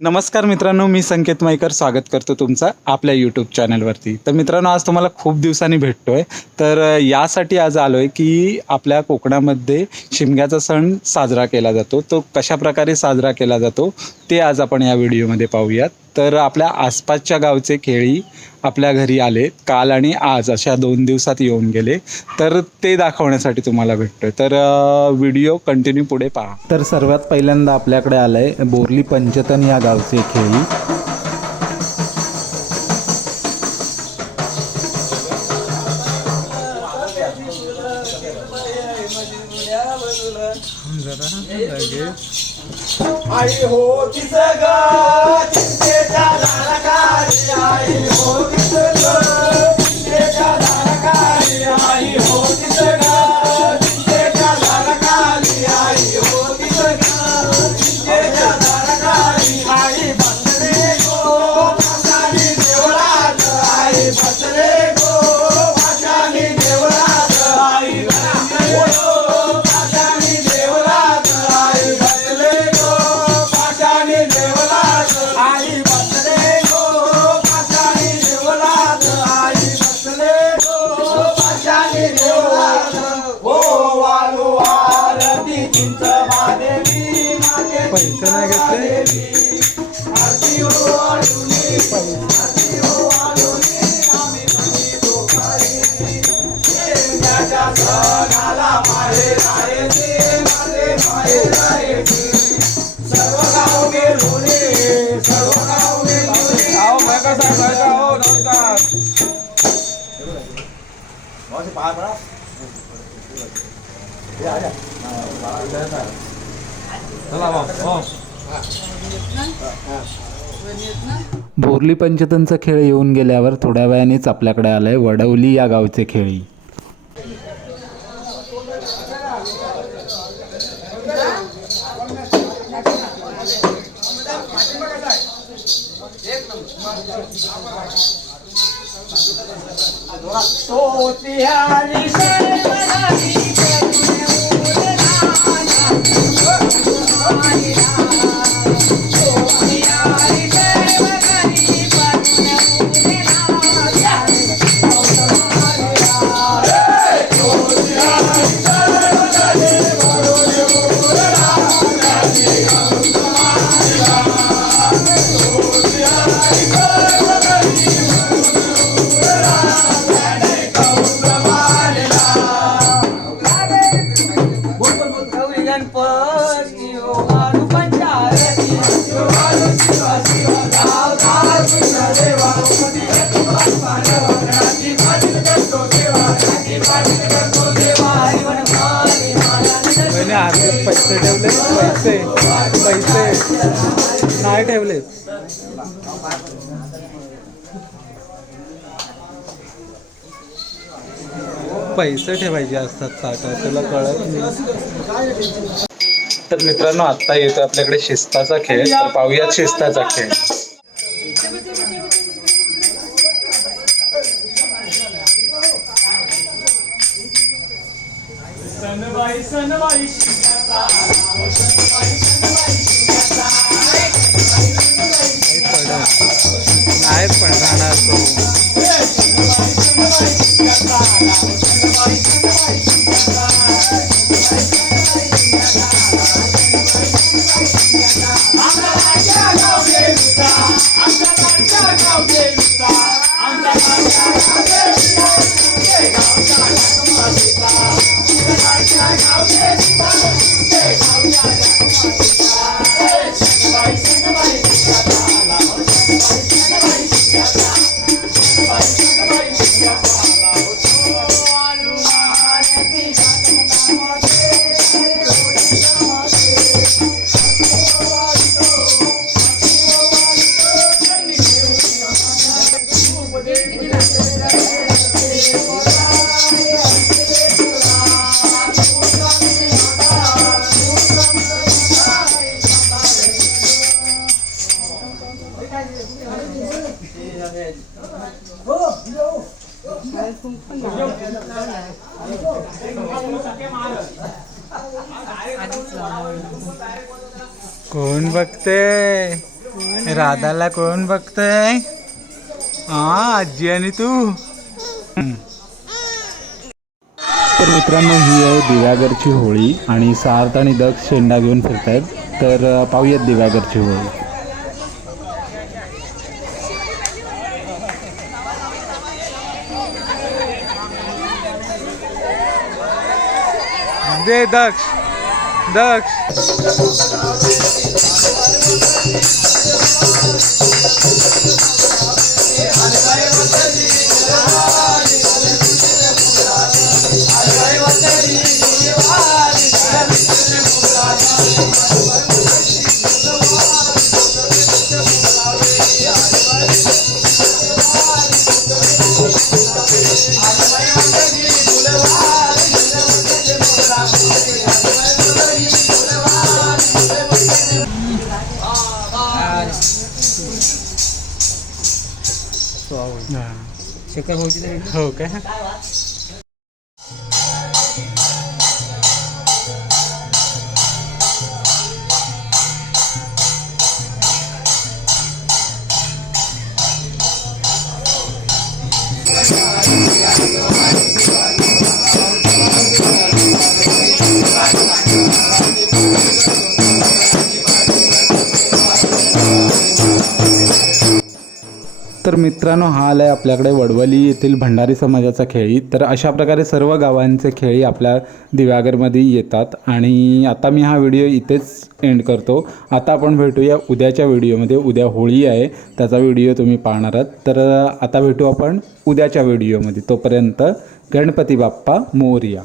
नमस्कार मित्रांनो मी संकेत माईकर. स्वागत करतो तुमचं आपल्या यूट्यूब चॅनलवरती तर मित्रांनो आज तुम्हाला खूप दिवसांनी भेटतोय. तर यासाठी आज आलो आहे की आपल्या कोकणामध्ये शिमग्याचा सण साजरा केला जातो. तो कशा प्रकारे साजरा केला जातो ते आज आपण या व्हिडिओमध्ये पाहूयात. तर आपल्या आसपासच्या गावचे खेळी आपल्या घरी आले. काल आणि आज अशा दोन दिवसात येऊन गेले. तर ते दाखवण्यासाठी तुम्हाला भेटतोय. तर व्हिडिओ कंटिन्यू पुढे पहा. तर सर्वात पहिल्यांदा आपल्याकडे आलंय बोरली पंचतन या गावचे खेळी आई हो किस ग चिंतेच्या झाडाखाली आई हो. पैसे नाही घेतले आरती हो चला बोरली पंचतनचा खेळ येऊन गेल्यावर थोड्या वेळानेच आपल्याकडे आलंय वडवली या गावचे खेळी. तो पैसे पैसे. नाही ठेवले. पैसे ठेवायचे असतात ताटात तुला कळत नाही. तर मित्रांनो आता येतो आपल्याकडे शिस्ताचा खेळ. तर पाहूयात शिस्ताचा खेळ. सनबाई सनबाई नाही पण राहणार तो. कोण बघते राधाला कोण बघतय? हा आजी आणि तू? तर मित्रांनो ही आहे दिव्यागरची होळी आणि सार्थ आणि दक्ष शेंडा घेऊन फिरतायत. तर पाहूयात दिव्यागरची होळी. दे दक्ष दक्ष शेखर भाऊची तरी हो काय तर मित्रांनो हा आला आहे आपल्याकडे वडवली येथील भंडारी समाजाचा खेळी. तर अशा प्रकारे सर्व गावांचे खेळी आपल्या दिव्यागरमध्ये येतात. आणि आता मी हा व्हिडिओ इथेच एंड करतो. आता आपण भेटूया उद्याच्या व्हिडिओमध्ये. उद्या होळी आहे. त्याचा व्हिडिओ तुम्ही पाहणार आहात. तर आता भेटू आपण उद्याच्या व्हिडिओमध्ये. तोपर्यंत गणपती बाप्पा मोरया.